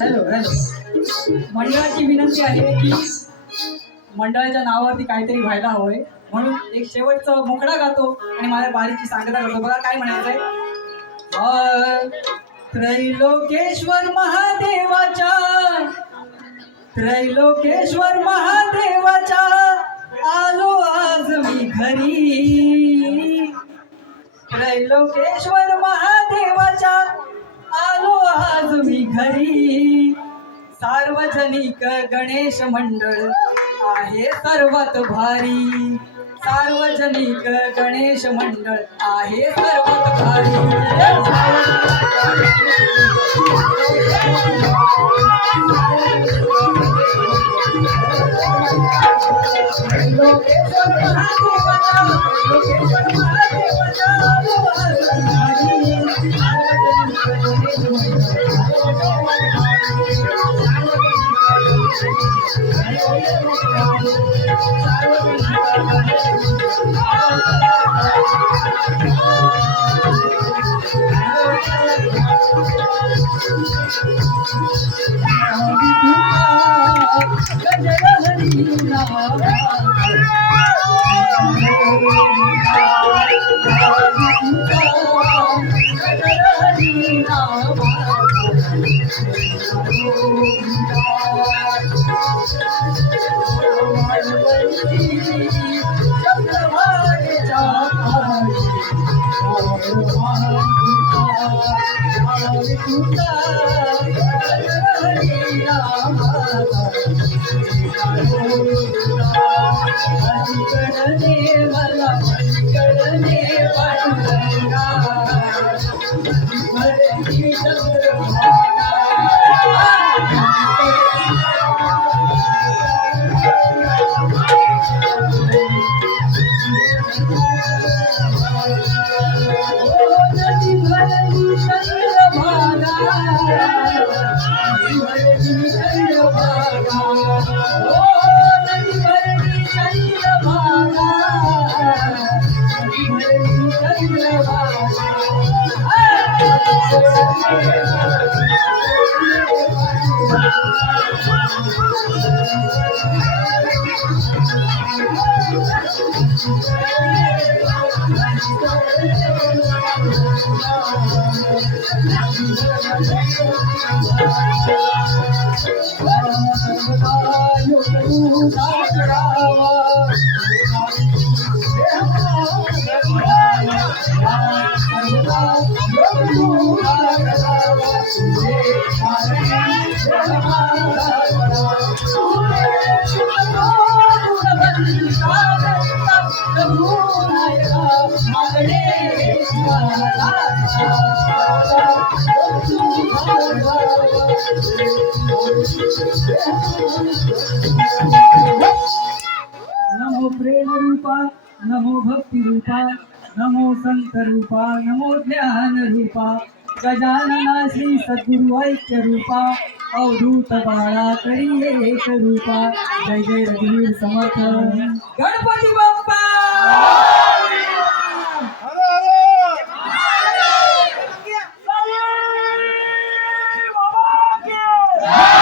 Hello hello. मंडळाची विनंती आहे की मंडळाच्या नावावरती काहीतरी व्हायला हवंय, म्हणून एक शेवटचं मुखडा गातो आणि माझ्या बारीची सांगता करतो. बघा काय म्हणायचंय. त्रैलोकेश्वर महादेवाच्या, त्रैलोकेश्वर महादेवाच्या आलो आज मी घरी. त्रैलोकेश्वर महादेवाच्या आलो आज मी घरी. सार्वजनिक गणेश मंडळ आहे सर्वात भारी. सार्वजनिक गणेश मंडळ आहे सर्वात भारी. लोकेश्वर महादेवाचा, लोकेश्वर महादेवाचा आलो आज मी घरी. नमो प्रेम रूपा, नमो भक्ती रूपा, नमो संत रूपा, नमो ज्ञान रूपा, गजानना श्री सद्गुरु ऐक्य रूपा, अवधूत बाळा करी एक रूपा. जय जय रघुवीर समर्थ. गणपती बाप्पा. बाबा